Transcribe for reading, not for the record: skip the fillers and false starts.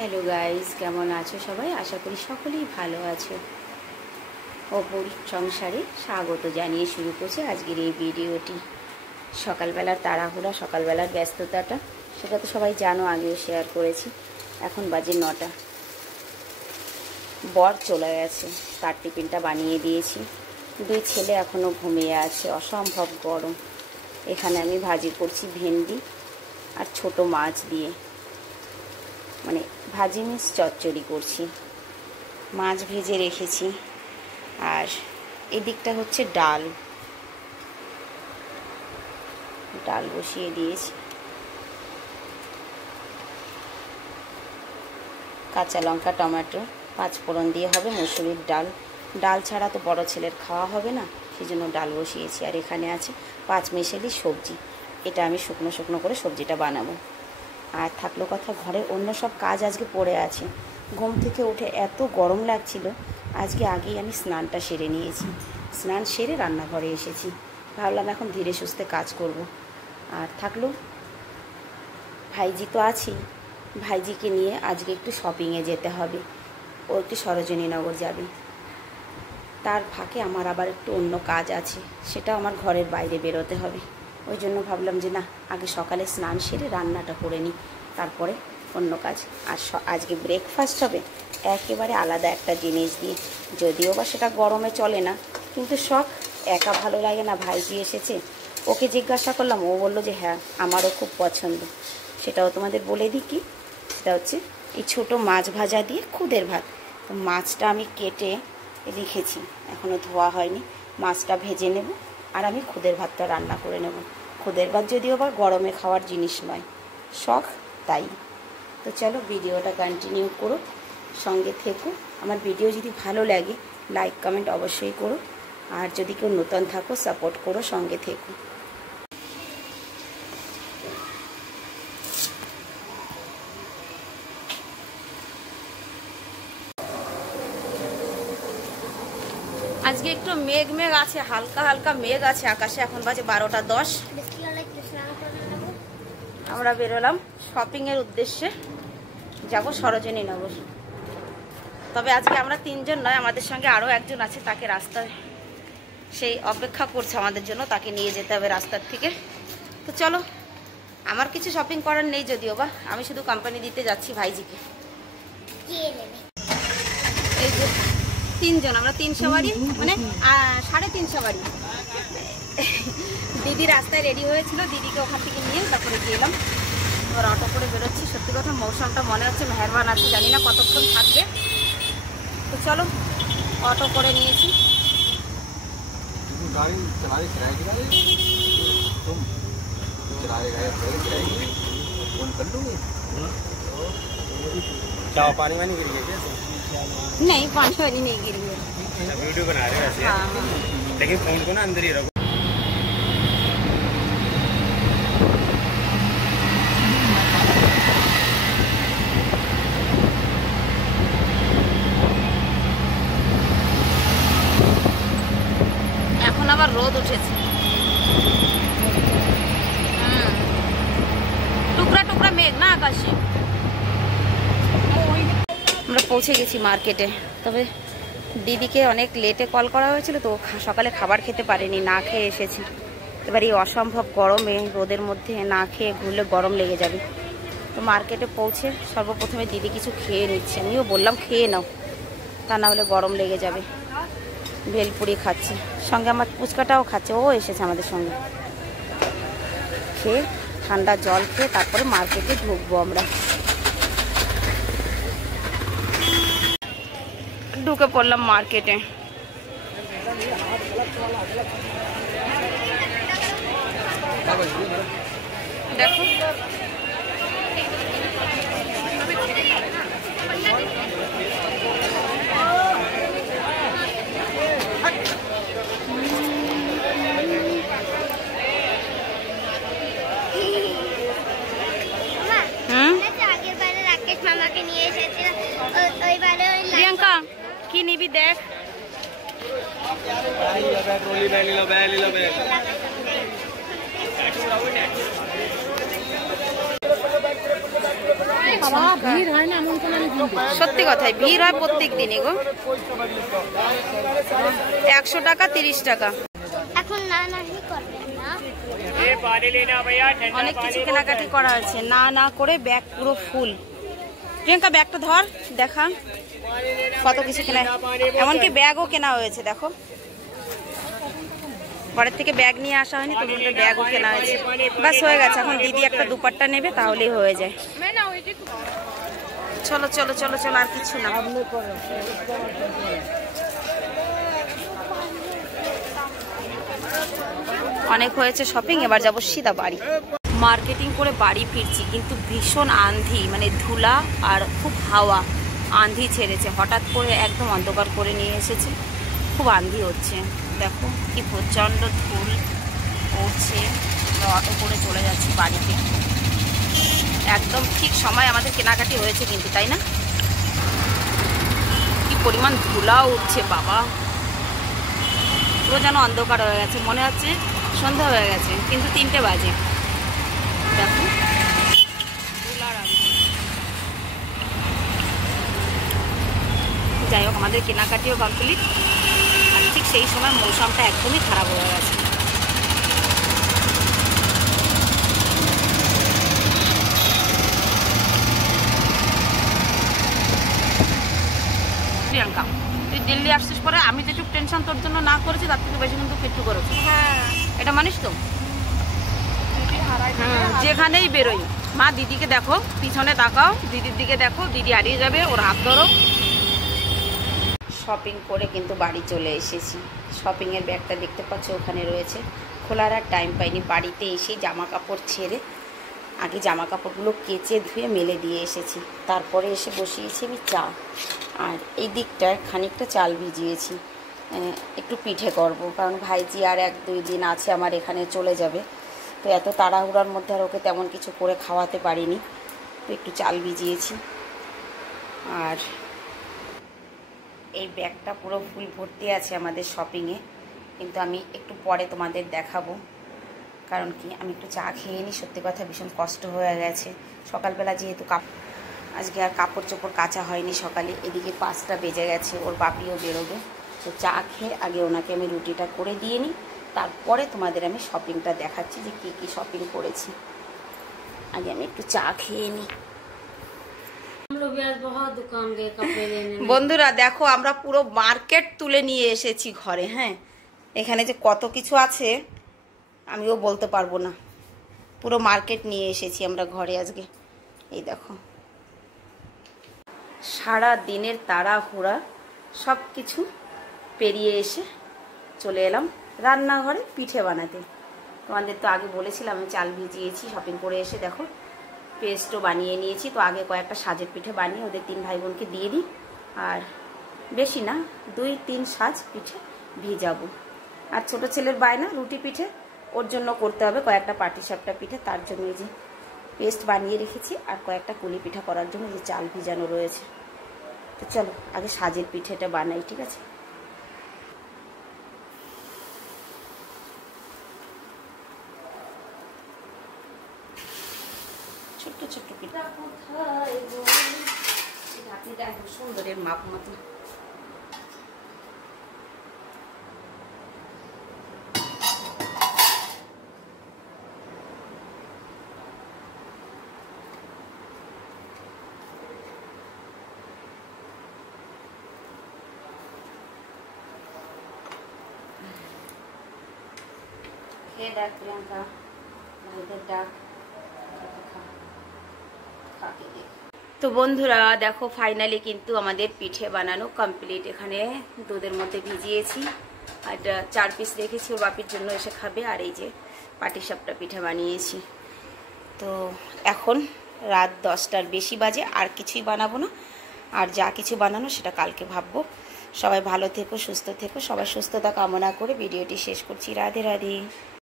Hello guys, কেমন আছো সবাই? আশা করি সকলেই ভালো আছো। অপুর সংসারে স্বাগত জানিয়ে শুরু করছে আজকের এই ভিডিওটি। সকালবেলার তাড়াহুড়া, সকালবেলার ব্যস্ততাটা সেটা তো সবাই জানো, আগেও শেয়ার করেছি। এখন বাজে 9টা। বর চলে গেছে, তার টিফিনটা বানিয়ে দিয়েছি। 2 ছেলে এখনও ঘুমিয়ে আছে, অসম্ভব গরম। এখানে আমি ভাজি করছি ভেন্ডি আর ছোট মাছ দিয়ে, মানে ভাজি মিক্স চচ্চড়ি করছি। মাছ ভেজে রেখেছি। আর এদিকটা হচ্ছে ডাল বসিয়ে দিয়েছি। কাঁচা লঙ্কা, টমেটো, 5 ফোড়ন দিয়ে হবে মসুরির ডাল। ডাল ছাড়া তো বড় ছেলের খাওয়া হবে না, সেই জন্য ডাল বসিয়েছি। আর এখানে আছে 5 মিশালি সবজি। এটা আমি শুকনো শুকনো করে সবজিটা বানাবো। আর থাকলো কথা, ঘরের অন্য সব কাজ আজকে পড়ে আছে। ঘুম থেকে উঠে এত গরম লাগছিল, আজকে আগেই আমি স্নানটা সেরে নিয়েছি। স্নান সেরে রান্নাঘরে এসেছি, ভাবলাম এখন ধীরে সুস্থে কাজ করব। আর থাকলো ভাইজি তো আছেই, ভাইজিকে নিয়ে আজকে একটু শপিংয়ে যেতে হবে। ও একটু সরোজিনীনগর যাবে। তার ফাঁকে আমার আবার একটু অন্য কাজ আছে, সেটা আমার ঘরের বাইরে বেরোতে হবে। ওই জন্য ভাবলাম যে না, আগে সকালে স্নান সেরে রান্নাটা করে নিই, তারপরে অন্য কাজ। আর আজকে ব্রেকফাস্ট হবে একেবারে আলাদা একটা জিনিস দিয়ে। যদিও বা সেটা গরমে চলে না, কিন্তু শখ, একা ভালো লাগে না। ভাইজি এসেছে, ওকে জিজ্ঞাসা করলাম, ও বললো যে হ্যাঁ আমারও খুব পছন্দ। সেটাও তোমাদের বলে দিই কি, সেটা হচ্ছে এই ছোটো মাছ ভাজা দিয়ে খুদের ভাত। তো মাছটা আমি কেটে রেখেছি, এখনও ধোয়া হয়নি। মাছটা ভেজে নেব আর আমি খুদের ভাতটা রান্না করে নেব। খুদের ভাত যদিও বা গরমে খাওয়ার জিনিস নয়, শখ তাই। তো চলো ভিডিওটা কন্টিনিউ করো, সঙ্গে থেকো। আমার ভিডিও যদি ভালো লাগে লাইক কমেন্ট অবশ্যই করো। আর যদি কেউ নতুন থাকো সাপোর্ট করো, সঙ্গে থেকো। আজকে একটু মেঘ আছে, হালকা হালকা মেঘ আছে আকাশে। এখন বাজে 12টা 10। আমরা বেরোলাম শপিংয়ের উদ্দেশ্যে, যাব সরোজিনীনগর। তবে আজকে আমরা 3 জন নয়, আমাদের সঙ্গে আরও একজন আছে। তাকে রাস্তায় সেই অপেক্ষা করছে আমাদের জন্য, তাকে নিয়ে যেতে হবে রাস্তার থেকে। তো চলো, আমার কিছু শপিং করার নেই যদিও বা, আমি শুধু কোম্পানি দিতে যাচ্ছি ভাইজিকে। এই যে 3 জন, আমরা 300 বাড়ি, মানে 350 বাড়ি। দিদি রাস্তায় রেডি হয়েছিল, দিদিকে ওখান থেকে নিয়ে তারপরে গেলাম। এবার অটো করে বেরোচ্ছি। সত্যি কথা মৌসুমটা মনে হচ্ছে মেহেরবান আছে, জানি না কতক্ষণ থাকবে। তো চলো, অটো করে নিয়েছি। पानी वानी गिर गया क्या? नहीं, पानी वाली नहीं गिरी है। वीडियो बना रहे हो ऐसे? हाँ। लेकिन फोन को ना अंदर ही रखो। এখন আবার রোদ উঠেছে। টুকরা টুকরা মেঘ না আকাশে। আমরা পৌঁছে গেছি মার্কেটে। তবে দিদিকে অনেক লেটে কল করা হয়েছিল, তো সকালে খাবার খেতে পারেনি, না খেয়ে এসেছি। এবার এই অসম্ভব গরমে রোদের মধ্যে না খেয়ে ঘুরলে গরম লেগে যাবে। তো মার্কেটে পৌঁছে সর্বপ্রথমে দিদি কিছু খেয়ে নিচ্ছে। আমিও বললাম খেয়ে নাও, তা না হলে গরম লেগে যাবে। ভেলপুরি খাচ্ছে, সঙ্গে আমার ফুচকাটাও খাচ্ছে, ও এসেছে আমাদের সঙ্গে। খেয়ে ঠান্ডা জল খেয়ে তারপরে মার্কেটে ঢুকবো আমরা। ঢুকে পড়লাম মার্কেটে। দেখো প্রিয়াঙ্কা, কি নিবি দেখ। সত্যি কথাই ভিড় হয় প্রত্যেক দিনই গো। 100 টাকা 30 টাকা। এখন না নাহি করবেন না। অনেক কিছু কেনাকাটি করা হয়েছে, না না করে ব্যাগ পুরো ফুল। প্রিয়াঙ্কা ব্যাগটা ধর, দেখা কত কিছু কেনা, এমনকি ব্যাগও কেনা হয়েছে। দেখো ঘরের থেকে ব্যাগ নিয়ে আসা হয়নি, তখন তো ব্যাগও কেনা হয়েছে। বাস হয়ে গেছে, এখন দিদি একটা দুপাট্টা নেবে তাহলেই হয়ে যায়। চলো চলো চলো চলো, আর কিছু না। অনেক হয়েছে শপিং, এবার যাবো সিধা বাড়ি। মার্কেটিং করে বাড়ি ফিরছি, কিন্তু ভীষণ আঁধি, মানে ধুলা আর খুব হাওয়া, আঁধি ছেড়েছে হঠাৎ করে, একদম অন্ধকার করে নিয়ে এসেছে, খুব আঁধি হচ্ছে। দেখো কি প্রচণ্ড ধুল উঠছে। অটো করে চলে যাচ্ছি বাড়িতে, একদম ঠিক সময় আমাদের কেনাকাটি হয়েছে কিন্তু, তাই না? কি পরিমাণ ধুলা উঠছে বাবা, পুরো যেন অন্ধকার হয়ে গেছে, মনে হচ্ছে সন্ধ্যা হয়ে গেছে, কিন্তু 3টে বাজে। দেখো ধুলার আগুন। যাই হোক, আমাদের কেনাকাটিও কমপ্লিট, আর ঠিক সেই সময় মৌসুমটা একদমই খারাপ হয়ে গেছে। প্রিয়াঙ্কা, তুই দিল্লি আসছিস পরে আমি যেটুকু টেনশন তোর জন্য না করেছি তার থেকে বেশি কিন্তু কিচ্ছু করেছি। হ্যাঁ, এটা মানিস তো? যেখানেই বেরোই, মা দিদিকে দেখো, পিছনে তাকাও, দিদির দিকে দেখো, দিদি হারিয়ে যাবে, ওর হাত ধরো। শপিং করে কিন্তু বাড়ি চলে এসেছি। শপিংয়ের ব্যাগটা দেখতে পাচ্ছ ওখানে রয়েছে, খোলার আর টাইম পাইনি। বাড়িতে এসে জামা কাপড় ছেড়ে আগে জামা কাপড়গুলো কেচে ধুয়ে মেলে দিয়ে এসেছি, তারপরে এসে বসিয়েছি আমি চা। আর এই দিকটায় খানিকটা চাল ভিজিয়েছি, একটু পিঠে করব, কারণ ভাইজি আর 1-2 দিন আছে আমার এখানে, চলে যাবে। তো এত তাড়াহুড়ার মধ্যে আর ওকে তেমন কিছু করে খাওয়াতে পারিনি, তো একটু চাল ভিজিয়েছি। আর এই ব্যাগটা পুরো ফুল ভর্তি আছে আমাদের শপিংয়ে, কিন্তু আমি একটু পরে তোমাদের দেখাবো। কারণ কি, আমি একটু চা খেয়ে নিই, সত্যি কথা ভীষণ কষ্ট হয়ে গেছে। সকালবেলা যেহেতু আজকে আর কাপড় চোপড় কাচা হয়নি সকালে, এদিকে 5টা বেজে গেছে, ওর বাপিও বেরোবে। তো চা খেয়ে আগে ওনাকে আমি রুটিটা করে দিয়ে নিই, তারপরে তোমাদের আমি শপিংটা দেখাচ্ছি যে কী কী শপিং করেছি। আগে আমি একটু চা খেয়ে নিই। বন্ধুরা দেখো, আমরা পুরো মার্কেট তুলে নিয়ে এসেছি ঘরে। হ্যাঁ, এখানে যে কত কিছু আছে আমিও বলতে পারবো না, পুরো মার্কেট নিয়ে এসেছি আমরা ঘরে আজকে। এই দেখো, সারা দিনের তাড়াহুড়া সব কিছু পেরিয়ে এসে চলে এলাম রান্নাঘরে পিঠে বানাতে। তোমাদের তো আগে বলেছিলাম আমি চাল ভিজিয়েছি, শপিং করে এসে দেখো পেস্টও বানিয়ে নিয়েছি। তো আগে কয়েকটা সাজের পিঠে বানিয়ে ওদের 3 ভাই বোনকে দিয়ে দিই, আর বেশি না 2-3 সাজ পিঠে ভিজাবো। আর ছোট ছেলের বায়না রুটি পিঠে, ওর জন্য করতে হবে কয়েকটা পাটিসাপটা পিঠে, তার জন্য এই যে পেস্ট বানিয়ে রেখেছি, আর কয়েকটা কুলি পিঠা করার জন্য যে চাল ভিজানো রয়েছে। তো চলো আগে সাজের পিঠেটা বানাই, ঠিক আছে? ছোট্ট ছোট্ট পিঠা সুন্দরের মাপ মতো। খেয়ে ডাক প্রিয়াঙ্কা, ভাইদের ডাক। তো বন্ধুরা দেখো, ফাইনালি কিন্তু আমাদের পিঠে বানানো কমপ্লিট। এখানে দুধের মধ্যে ভিজিয়েছি, আর 4 পিস রেখেছি, ওর বাপির জন্য এসে খাবে। আর এই যে পাটিসাপটা পিঠে বানিয়েছি। তো এখন রাত 10টার বেশি বাজে, আর কিছুই বানাবো না, আর যা কিছু বানানো সেটা কালকে ভাববো। সবাই ভালো থেকো, সুস্থ থেকো, সবাই সুস্থতা কামনা করে ভিডিওটি শেষ করছি। রাধে রাধে।